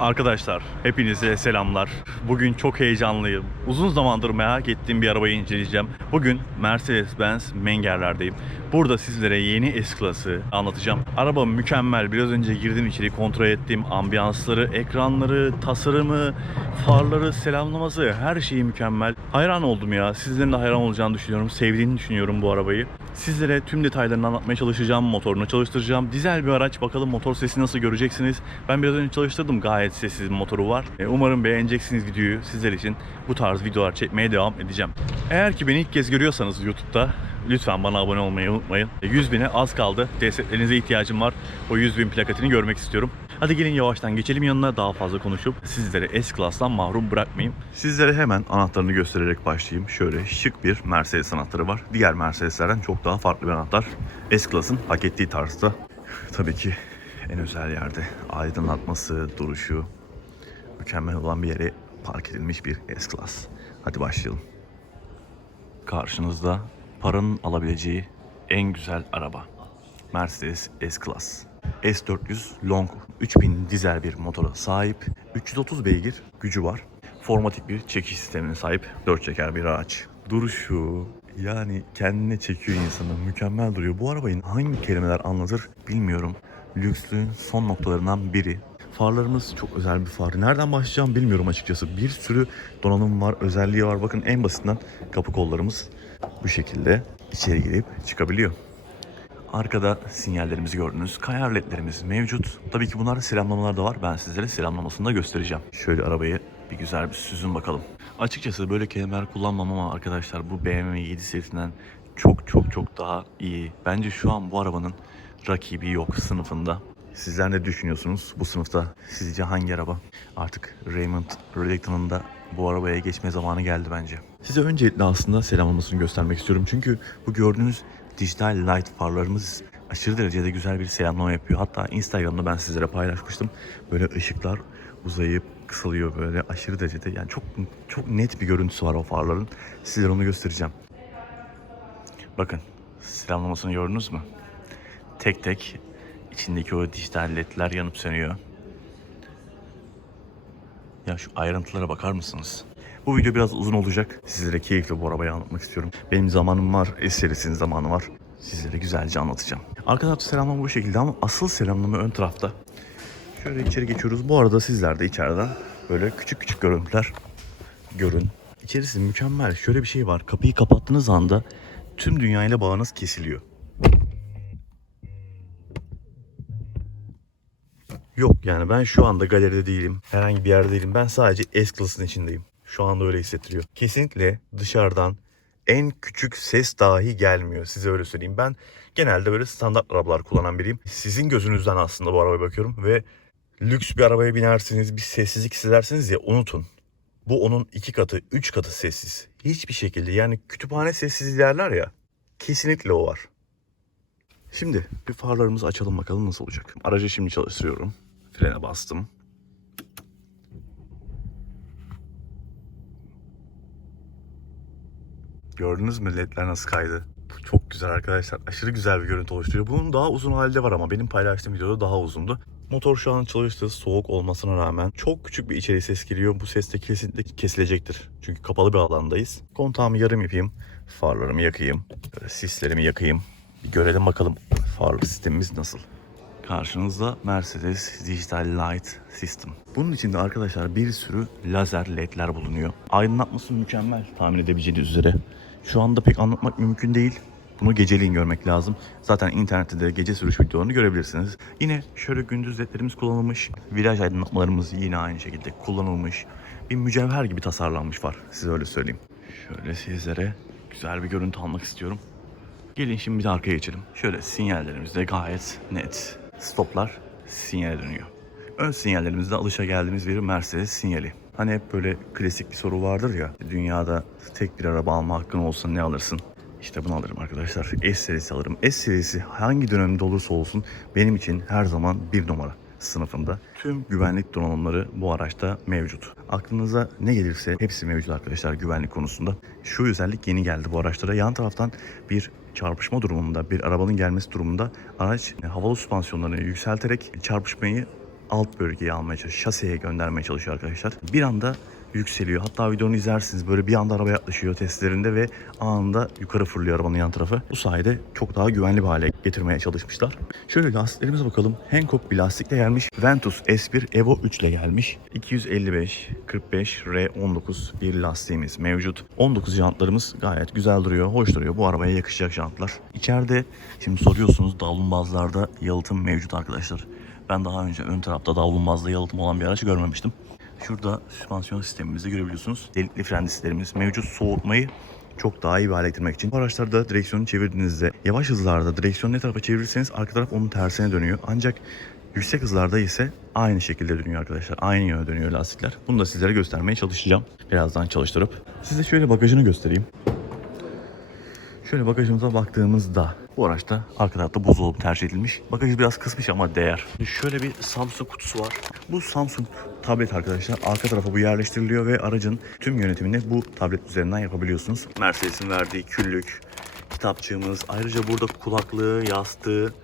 Arkadaşlar hepinize selamlar. Bugün çok heyecanlıyım. Uzun zamandır merak ettiğim bir arabayı inceleyeceğim. Bugün Mercedes-Benz Mengerler'deyim. Burada sizlere yeni S-Class'ı anlatacağım. Araba mükemmel. Biraz önce girdim içeri kontrol ettim. Ambiyansları, ekranları, tasarımı, farları, selamlaması her şeyi mükemmel. Hayran oldum ya. Sizlerin de hayran olacağını düşünüyorum. Sevdiğini düşünüyorum bu arabayı. Sizlere tüm detaylarını anlatmaya çalışacağım. Motorunu çalıştıracağım. Dizel bir araç. Bakalım motor sesi nasıl göreceksiniz. Ben biraz önce çalıştırdım. Gayet sessiz bir motoru var. E, Umarım beğeneceksiniz videoyu. Sizler için bu tarz videolar çekmeye devam edeceğim. Eğer ki beni ilk kez görüyorsanız YouTube'da lütfen bana abone olmayı unutmayın. E, 100 bine az kaldı. Desteklerinize ihtiyacım var. O 100 bin plakatini görmek istiyorum. Hadi gelin yavaştan geçelim yanına daha fazla konuşup sizlere S-Class'tan mahrum bırakmayayım. Sizlere hemen anahtarını göstererek başlayayım. Şöyle şık bir Mercedes anahtarı var. Diğer Mercedeslerden çok daha farklı bir anahtar. S-Class'ın hak ettiği tarzda. Tabii ki en özel yerde aydınlatması, duruşu mükemmel olan bir yere park edilmiş bir S-Class. Hadi başlayalım. Karşınızda paranın alabileceği en güzel araba. Mercedes S-Class. S400 Long 3000 dizel bir motora sahip. 330 beygir gücü var. Formatik bir çekiş sistemine sahip 4 çeker bir araç. Duruşu yani kendine çekiyor insanı. Mükemmel duruyor. Bu arabayın hangi kelimeler anlatır bilmiyorum. Lükslüğün son noktalarından biri. Farlarımız çok özel bir far. Nereden başlayacağım bilmiyorum açıkçası. Bir sürü donanım var, özelliği var. Bakın en basitinden kapı kollarımız bu şekilde içeri girip çıkabiliyor. Arkada sinyallerimizi gördünüz. Kayar ledlerimiz mevcut. Tabii ki bunlarda selamlamalar da var. Ben sizlere selamlamasını da göstereceğim. Şöyle arabayı bir güzel bir süzün bakalım. Açıkçası böyle kelimeler kullanmam ama arkadaşlar bu BMW 7 serisinden çok çok çok daha iyi. Bence şu an bu arabanın rakibi yok sınıfında. Sizler ne düşünüyorsunuz bu sınıfta? Sizce hangi araba? Artık Raymond Reddington'ın da bu arabaya geçme zamanı geldi bence. Size öncelikle aslında selamlamasını göstermek istiyorum. Çünkü bu gördüğünüz dijital light farlarımız aşırı derecede güzel bir selamlama yapıyor. Hatta Instagram'da ben sizlere paylaşmıştım. Böyle ışıklar uzayıp kısalıyor böyle aşırı derecede. Yani çok çok net bir görüntüsü var o farların. Sizlere onu göstereceğim. Bakın selamlamasını gördünüz mü? Tek tek içindeki o dijital ledler yanıp sönüyor. Ya şu ayrıntılara bakar mısınız? Bu video biraz uzun olacak. Sizlere keyifli bu arabayı anlatmak istiyorum. Benim zamanım var, S serisinin zamanı var. Sizlere güzelce anlatacağım. Arka tarafta selamlama bu şekilde ama asıl selamlama ön tarafta. Şöyle içeri geçiyoruz. Bu arada sizler de içeriden böyle küçük küçük görüntüler görün. İçerisi mükemmel. Şöyle bir şey var. Kapıyı kapattığınız anda tüm dünyayla bağınız kesiliyor. Yok yani ben şu anda galeride değilim. Herhangi bir yerde değilim. Ben sadece S-Class'ın içindeyim. Şu anda öyle hissettiriyor. Kesinlikle dışarıdan en küçük ses dahi gelmiyor. Size öyle söyleyeyim. Ben genelde böyle standart arabalar kullanan biriyim. Sizin gözünüzden aslında bu arabaya bakıyorum ve lüks bir arabaya binersiniz, bir sessizlik hissedersiniz ya unutun. Bu onun iki katı, üç katı sessiz. Hiçbir şekilde yani kütüphane sessizliği derler ya. Kesinlikle o var. Şimdi bir farlarımızı açalım bakalım nasıl olacak. Aracı şimdi çalıştırıyorum. Frene bastım. Gördünüz mü ledler nasıl kaydı? Bu çok güzel arkadaşlar. Aşırı güzel bir görüntü oluşturuyor. Bunun daha uzun halde var ama benim paylaştığım videoda daha uzundu. Motor şu an çalıştığı soğuk olmasına rağmen çok küçük bir içeri ses geliyor. Bu ses de kesinlikle kesilecektir. Çünkü kapalı bir alandayız. Kontağımı yarım yapayım. Farlarımı yakayım. Sislerimi yakayım. Bir görelim bakalım far sistemimiz nasıl. Karşınızda Mercedes Digital Light System. Bunun içinde arkadaşlar bir sürü lazer ledler bulunuyor. Aydınlatması mükemmel tahmin edebileceğiniz üzere. Şu anda pek anlatmak mümkün değil. Bunu geceliğin görmek lazım. Zaten internette de gece sürüş videolarını görebilirsiniz. Yine şöyle gündüz ledlerimiz kullanılmış. Viraj aydınlatmalarımız yine aynı şekilde kullanılmış. Bir mücevher gibi tasarlanmış var. Size öyle söyleyeyim. Şöyle sizlere güzel bir görüntü almak istiyorum. Gelin şimdi bir de arkaya geçelim. Şöyle sinyallerimiz de gayet net. Stoplar sinyale dönüyor. Ön sinyallerimizde alışa geldiğimiz bir Mercedes sinyali. Hani hep böyle klasik bir soru vardır ya. Dünyada tek bir araba alma hakkın olsa ne alırsın? İşte bunu alırım arkadaşlar. S serisi alırım. S serisi hangi dönemde olursa olsun benim için her zaman bir numara sınıfında. Tüm güvenlik donanımları bu araçta mevcut. Aklınıza ne gelirse hepsi mevcut arkadaşlar güvenlik konusunda. Şu özellik yeni geldi bu araçlara. Yan taraftan bir çarpışma durumunda, bir arabanın gelmesi durumunda araç e, havalı süspansiyonlarını yükselterek çarpışmayı alt bölgeye almaya çalışıyor. Şaseye göndermeye çalışıyor arkadaşlar. Bir anda yükseliyor. Hatta videonu izlersiniz. Böyle bir anda araba yaklaşıyor testlerinde ve anında yukarı fırlıyor arabanın yan tarafı. Bu sayede çok daha güvenli bir hale getirmeye çalışmışlar. Şöyle lastiklerimize bakalım. Hankook bir lastikle gelmiş. Ventus S1 Evo 3 ile gelmiş. 255 45 R19 bir lastiğimiz mevcut. 19 jantlarımız gayet güzel duruyor. Hoş duruyor. Bu arabaya yakışacak jantlar. İçeride şimdi soruyorsunuz davlumbazlarda yalıtım mevcut arkadaşlar. Ben daha önce ön tarafta davlumbazda yalıtım olan bir araç görmemiştim. Şurada süspansiyon sistemimizi görebiliyorsunuz. Delikli fren disklerimiz mevcut soğutmayı çok daha iyi bir hale getirmek için. Bu araçlarda direksiyonu çevirdiğinizde yavaş hızlarda direksiyonu ne tarafa çevirirseniz arka taraf onun tersine dönüyor. Ancak yüksek hızlarda ise aynı şekilde dönüyor arkadaşlar. Aynı yöne dönüyor lastikler. Bunu da sizlere göstermeye çalışacağım. Birazdan çalıştırıp. Size şöyle bagajını göstereyim. Şöyle bagajımıza baktığımızda bu araçta arka tarafta buzdolabı tercih edilmiş. Bagajı biraz kısmış ama değer. Şöyle bir Samsung kutusu var. Bu Samsung tablet arkadaşlar. Arka tarafa bu yerleştiriliyor ve aracın tüm yönetimini bu tablet üzerinden yapabiliyorsunuz. Mercedes'in verdiği küllük, kitapçığımız, ayrıca burada kulaklığı, yastığı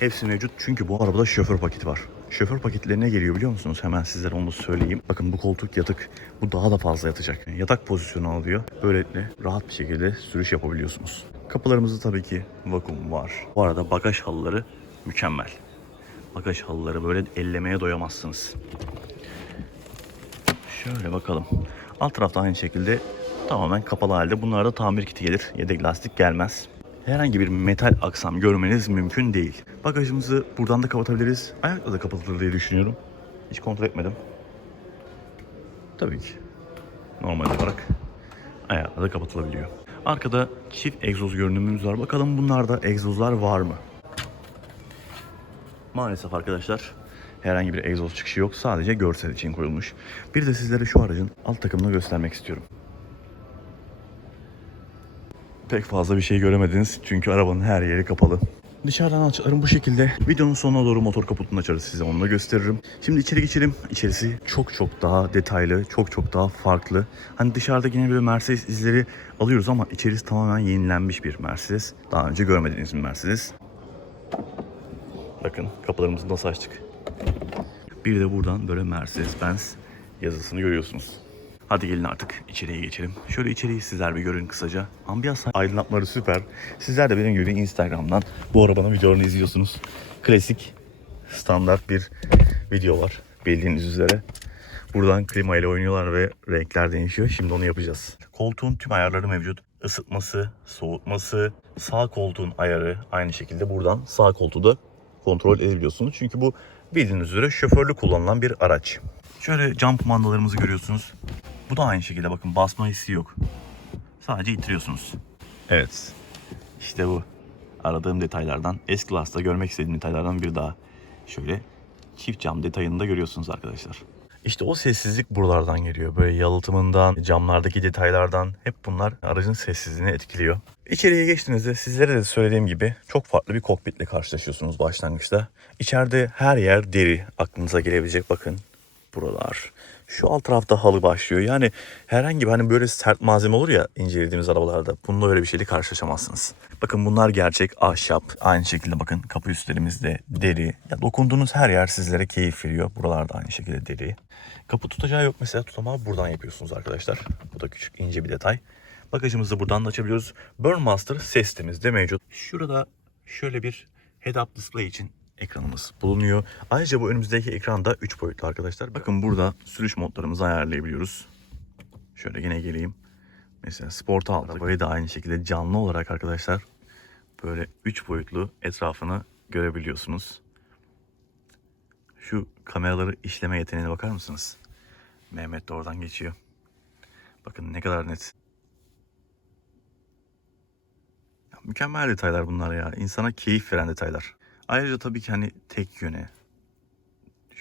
hepsi mevcut. Çünkü bu arabada şoför paketi var. Şoför paketlerine geliyor biliyor musunuz? Hemen sizlere onu söyleyeyim. Bakın bu koltuk yatık. Bu daha da fazla yatacak. Yatak pozisyonu alıyor. Böylelikle rahat bir şekilde sürüş yapabiliyorsunuz. Kapılarımızda tabii ki vakum var. Bu arada bagaj halıları mükemmel. Bagaj halıları böyle ellemeye doyamazsınız. Şöyle bakalım. Alt tarafta aynı şekilde tamamen kapalı halde. Bunlarda tamir kiti gelir. Yedek lastik gelmez. Herhangi bir metal aksam görmeniz mümkün değil. Bagajımızı buradan da kapatabiliriz. Ayakla da kapatılır diye düşünüyorum. Hiç kontrol etmedim. Tabii ki. Normal olarak ayakla da kapatılabiliyor. Arkada çift egzoz görünümümüz var. Bakalım bunlarda egzozlar var mı? Maalesef arkadaşlar herhangi bir egzoz çıkışı yok. Sadece görsel için koyulmuş. Bir de sizlere şu aracın alt takımını göstermek istiyorum. Pek fazla bir şey göremediniz çünkü arabanın her yeri kapalı. Dışarıdan açılarım bu şekilde. Videonun sonuna doğru motor kaputunu açarız size onu da gösteririm. Şimdi içeri geçelim. İçerisi çok çok daha detaylı, çok çok daha farklı. Hani dışarıda yine böyle Mercedes izleri alıyoruz ama içerisi tamamen yenilenmiş bir Mercedes. Daha önce görmediğiniz bir Mercedes. Bakın kapılarımızı nasıl açtık. Bir de buradan böyle Mercedes-Benz yazısını görüyorsunuz. Hadi gelin artık içeriye geçelim. Şöyle içeriği sizler bir görün kısaca. Ambiyans aydınlatmaları süper. Sizler de benim gibi Instagram'dan bu arabanın videolarını izliyorsunuz. Klasik, standart bir video var bildiğiniz üzere. Buradan klima ile oynuyorlar ve renkler değişiyor. Şimdi onu yapacağız. Koltuğun tüm ayarları mevcut. Isıtması, soğutması, sağ koltuğun ayarı aynı şekilde buradan sağ koltuğu da kontrol edebiliyorsunuz. Çünkü bu bildiğiniz üzere şoförlü kullanılan bir araç. Şöyle cam kumandalarımızı görüyorsunuz. Bu da aynı şekilde bakın basma hissi yok. Sadece itiriyorsunuz. Evet. İşte bu. Aradığım detaylardan, S-Class'ta görmek istediğim detaylardan bir daha. Şöyle çift cam detayını da görüyorsunuz arkadaşlar. İşte o sessizlik buralardan geliyor. Böyle yalıtımından, camlardaki detaylardan hep bunlar aracın sessizliğini etkiliyor. İçeriye geçtiğinizde sizlere de söylediğim gibi çok farklı bir kokpitle karşılaşıyorsunuz başlangıçta. İçeride her yer deri aklınıza gelebilecek bakın buralar. Şu alt tarafta halı başlıyor. Yani herhangi bir hani böyle sert malzeme olur ya incelediğimiz arabalarda. Bununla öyle bir şeyle karşılaşamazsınız. Bakın bunlar gerçek ahşap. Aynı şekilde bakın kapı üstlerimizde deri. Ya dokunduğunuz her yer sizlere keyif veriyor. Buralarda aynı şekilde deri. Kapı tutacağı yok mesela tutamağı buradan yapıyorsunuz arkadaşlar. Bu da küçük ince bir detay. Bagajımızı buradan da açabiliyoruz. Burnmaster ses sistemimiz de mevcut. Şurada şöyle bir head-up display için ekranımız bulunuyor. Ayrıca bu önümüzdeki ekranda 3 boyutlu arkadaşlar. Bakın burada sürüş modlarımızı ayarlayabiliyoruz. Şöyle yine geleyim. Mesela sport aldık. Arabayı da aynı şekilde canlı olarak arkadaşlar böyle 3 boyutlu etrafını görebiliyorsunuz. Şu kameraları işleme yeteneğine bakar mısınız? Mehmet de oradan geçiyor. Bakın ne kadar net. Ya, mükemmel detaylar bunlar ya. İnsana keyif veren detaylar. Ayrıca tabii ki hani tek yöne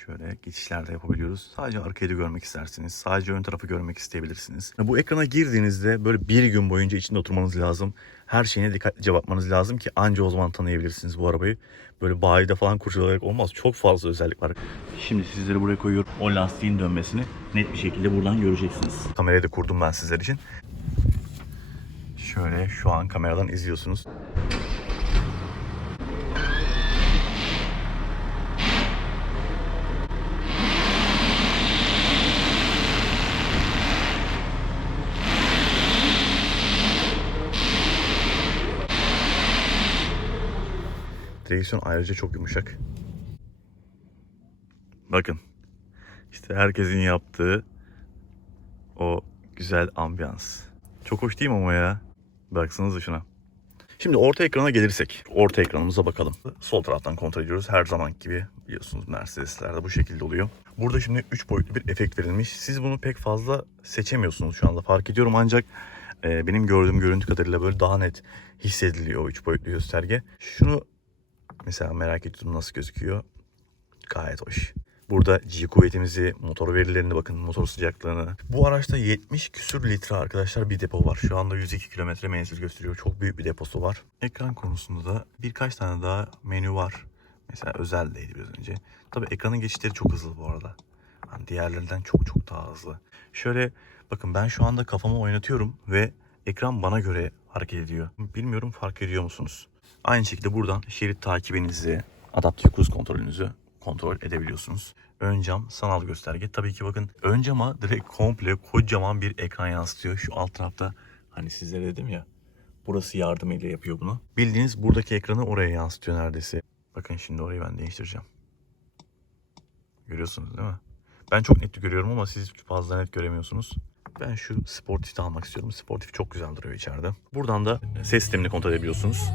şöyle geçişler de yapabiliyoruz. Sadece arkayı da görmek istersiniz. Sadece ön tarafı görmek isteyebilirsiniz. Bu ekrana girdiğinizde böyle bir gün boyunca içinde oturmanız lazım. Her şeyine dikkatlice bakmanız lazım ki anca o zaman tanıyabilirsiniz bu arabayı. Böyle bayide falan kurcalayarak olmaz. Çok fazla özellik var. Şimdi sizleri buraya koyuyorum. O lastiğin dönmesini net bir şekilde buradan göreceksiniz. Kamerayı da kurdum ben sizler için. Şöyle şu an kameradan izliyorsunuz. Direksiyon ayrıca çok yumuşak. Bakın. İşte herkesin yaptığı o güzel ambiyans. Çok hoş değil mi ama ya? Baksanıza şuna. Şimdi orta ekrana gelirsek, orta ekranımıza bakalım. Sol taraftan kontrol ediyoruz. Her zaman gibi biliyorsunuz Mercedes'lerde bu şekilde oluyor. Burada şimdi 3 boyutlu bir efekt verilmiş. Siz bunu pek fazla seçemiyorsunuz şu anda fark ediyorum ancak e, benim gördüğüm görüntü kadarıyla böyle daha net hissediliyor o 3 boyutlu gösterge. Şunu mesela merak ediyorum nasıl gözüküyor. Gayet hoş. Burada G kuvvetimizi, motor verilerini bakın, motor sıcaklığını. Bu araçta 70 küsür litre arkadaşlar bir depo var. Şu anda 102 kilometre menzil gösteriyor. Çok büyük bir deposu var. Ekran konusunda da birkaç tane daha menü var. Mesela özeldeydi biraz önce. Tabi ekranın geçişleri çok hızlı bu arada. Hani diğerlerinden çok çok daha hızlı. Şöyle bakın ben şu anda kafamı oynatıyorum ve ekran bana göre hareket ediyor. Bilmiyorum fark ediyor musunuz? Aynı şekilde buradan şerit takibinizi, adaptif kruz kontrolünüzü kontrol edebiliyorsunuz. Ön cam sanal gösterge. Tabii ki bakın ön cama direkt komple kocaman bir ekran yansıtıyor. Şu alt tarafta hani sizlere dedim ya burası yardım ile yapıyor bunu. Bildiğiniz buradaki ekranı oraya yansıtıyor neredeyse. Bakın şimdi orayı ben değiştireceğim. Görüyorsunuz değil mi? Ben çok net görüyorum ama siz fazla net göremiyorsunuz. Ben şu sportif almak istiyorum. Sportif çok güzel duruyor içeride. Buradan da ses sistemini kontrol edebiliyorsunuz.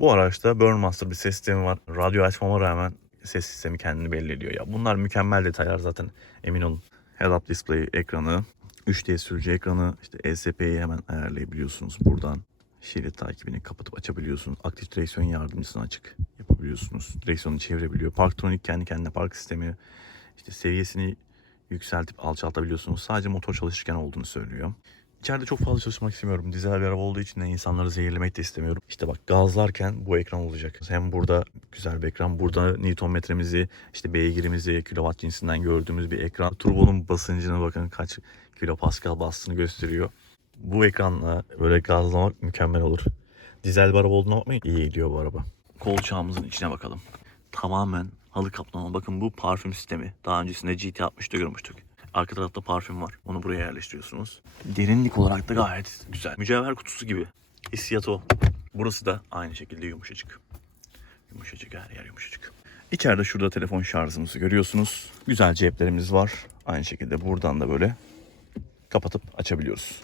Bu araçta Burnmaster bir ses sistemi var. Radyo açmama rağmen ses sistemi kendini belli ediyor. Ya bunlar mükemmel detaylar zaten emin olun. Head-up display ekranı, 3D sürücü ekranı, işte ESP'yi hemen ayarlayabiliyorsunuz buradan. Şerit takibini kapatıp açabiliyorsunuz. Aktif direksiyon yardımcısını açık yapabiliyorsunuz. Direksiyonu çevirebiliyor. Parktronic kendi kendine park sistemi. İşte seviyesini yükseltip alçaltabiliyorsunuz. Sadece motor çalışırken olduğunu söylüyor. İçeride çok fazla çalışmak istemiyorum. Dizel bir araba olduğu için de insanları zehirlemek de istemiyorum. İşte bak gazlarken bu ekran olacak. Hem burada güzel bir ekran. Burada Newton metremizi, işte beygirimizi, kilowatt cinsinden gördüğümüz bir ekran. Turbonun basıncını bakın kaç kilopascal bastığını gösteriyor. Bu ekranla böyle gazlamak mükemmel olur. Dizel bir araba olduğuna bakmayın. İyi gidiyor bu araba. Kolçağımızın içine bakalım. Tamamen halı kaplama. Bakın bu parfüm sistemi. Daha öncesinde GT60'da görmüştük. Arka tarafta parfüm var. Onu buraya yerleştiriyorsunuz. Derinlik olarak da gayet güzel. Mücevher kutusu gibi. Hissiyat o. Burası da aynı şekilde yumuşacık. Yumuşacık her yer yumuşacık. İçeride şurada telefon şarjımızı görüyorsunuz. Güzel ceplerimiz var. Aynı şekilde buradan da böyle kapatıp açabiliyoruz.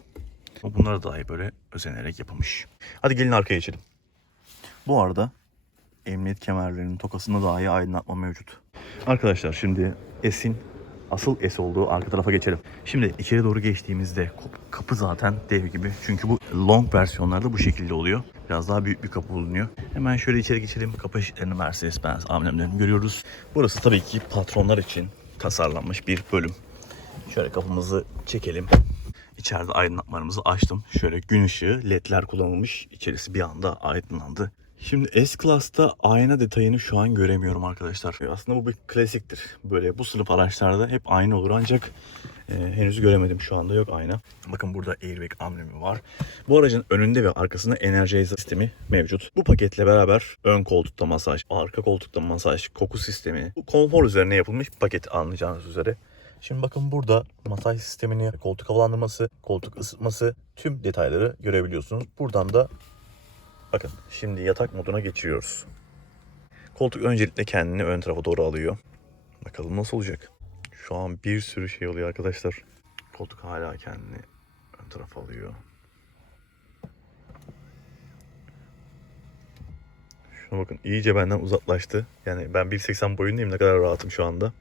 Bunlar dahi böyle özenerek yapılmış. Hadi gelin arkaya geçelim. Bu arada emniyet kemerlerinin tokasında dahi aydınlatma mevcut. Arkadaşlar şimdi Esin asıl es olduğu arka tarafa geçelim. Şimdi içeri doğru geçtiğimizde kapı zaten dev gibi. Çünkü bu long versiyonlarda bu şekilde oluyor. Biraz daha büyük bir kapı bulunuyor. Hemen şöyle içeri geçelim. Kapı eşitlerini Mercedes-Benz amblemlerini görüyoruz. Burası tabii ki patronlar için tasarlanmış bir bölüm. Şöyle kapımızı çekelim. İçeride aydınlatmalarımızı açtım. Şöyle gün ışığı, ledler kullanılmış. İçerisi bir anda aydınlandı. Şimdi S-Class'ta ayna detayını şu an göremiyorum arkadaşlar. Aslında bu bir klasiktir. Böyle bu sınıf araçlarda hep ayna olur ancak e, henüz göremedim şu anda yok ayna. Bakın burada airbag amblemi var. Bu aracın önünde ve arkasında Energizer sistemi mevcut. Bu paketle beraber ön koltukta masaj, arka koltukta masaj, koku sistemi, bu konfor üzerine yapılmış bir paket anlayacağınız üzere. Şimdi bakın burada masaj sistemini, koltuk havalandırması, koltuk ısıtması tüm detayları görebiliyorsunuz. Buradan da bakın şimdi yatak moduna geçiyoruz. Koltuk öncelikle kendini ön tarafa doğru alıyor. Bakalım nasıl olacak. Şu an bir sürü şey oluyor arkadaşlar. Koltuk hala kendini ön tarafa alıyor. Şuna bakın iyice benden uzaklaştı. Yani ben 1.80 boyundayım ne kadar rahatım şu anda.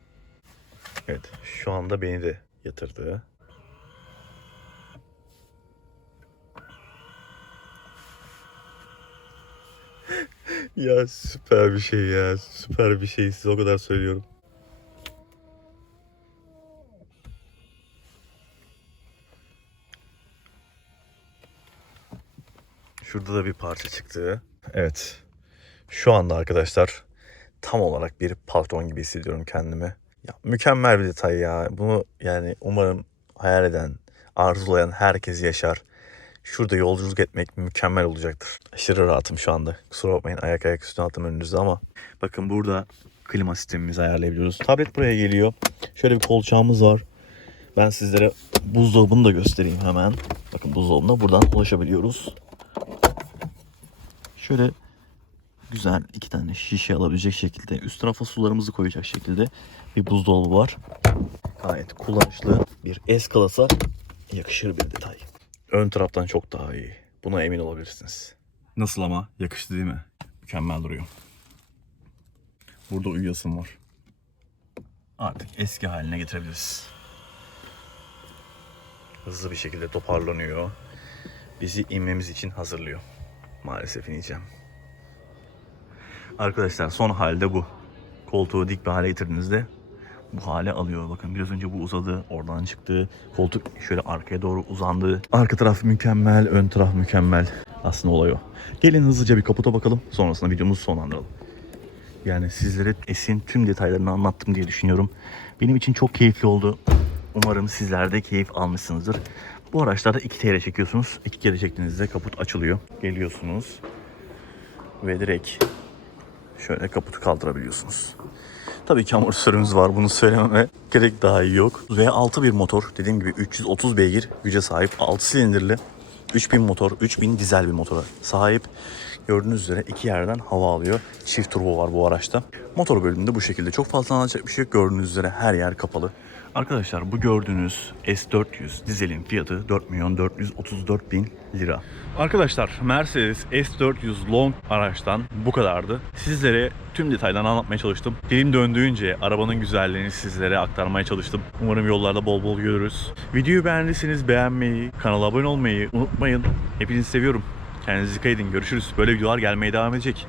Evet şu anda beni de yatırdı. Ya süper bir şey ya. Süper bir şey size o kadar söylüyorum. Şurada da bir parça çıktı. Evet. Şu anda arkadaşlar tam olarak bir patron gibi hissediyorum kendimi. Ya, mükemmel bir detay ya. Bunu yani umarım hayal eden, arzulayan herkes yaşar. Şurada yolculuk etmek mükemmel olacaktır. Aşırı rahatım şu anda. Kusura bakmayın ayak ayak üstüne attım önünüzde ama. Bakın burada klima sistemimizi ayarlayabiliyoruz. Tablet buraya geliyor. Şöyle bir kolçağımız var. Ben sizlere buzdolabını da göstereyim hemen. Bakın buzdolabına buradan ulaşabiliyoruz. Şöyle güzel iki tane şişe alabilecek şekilde üst tarafa sularımızı koyacak şekilde bir buzdolabı var. Gayet kullanışlı bir S-Class'a yakışır bir detay. Ön taraftan çok daha iyi. Buna emin olabilirsiniz. Nasıl ama? Yakıştı değil mi? Mükemmel duruyor. Burada uyuyasım var. Artık eski haline getirebiliriz. Hızlı bir şekilde toparlanıyor. Bizi inmemiz için hazırlıyor. Maalesef ineceğim. Arkadaşlar son halde bu. Koltuğu dik bir hale getirdiğinizde bu hale alıyor. Bakın biraz önce bu uzadı, oradan çıktı. Koltuk şöyle arkaya doğru uzandı. Arka taraf mükemmel, ön taraf mükemmel. Aslında olay o. Gelin hızlıca bir kaputa bakalım. Sonrasında videomuzu sonlandıralım. Yani sizlere Esin tüm detaylarını anlattım diye düşünüyorum. Benim için çok keyifli oldu. Umarım sizler de keyif almışsınızdır. Bu araçlarda 2 TL çekiyorsunuz. 2 kere çektiğinizde kaput açılıyor. Geliyorsunuz ve direkt şöyle kaputu kaldırabiliyorsunuz. Tabii ki amortisörümüz var bunu söylememe gerek daha iyi yok. V6 bir motor dediğim gibi 330 beygir güce sahip 6 silindirli 3000 motor 3000 dizel bir motora sahip. Gördüğünüz üzere iki yerden hava alıyor. Çift turbo var bu araçta. Motor bölümünde bu şekilde. Çok fazla anlatacak bir şey yok. Gördüğünüz üzere her yer kapalı. Arkadaşlar bu gördüğünüz S400 dizelin fiyatı 4 milyon 434 bin lira. Arkadaşlar Mercedes S400 Long araçtan bu kadardı. Sizlere tüm detaylarını anlatmaya çalıştım. Dilim döndüğünce arabanın güzelliğini sizlere aktarmaya çalıştım. Umarım yollarda bol bol görürüz. Videoyu beğendiyseniz beğenmeyi, kanala abone olmayı unutmayın. Hepinizi seviyorum. Kendinize dikkat edin. Görüşürüz. Böyle videolar gelmeye devam edecek.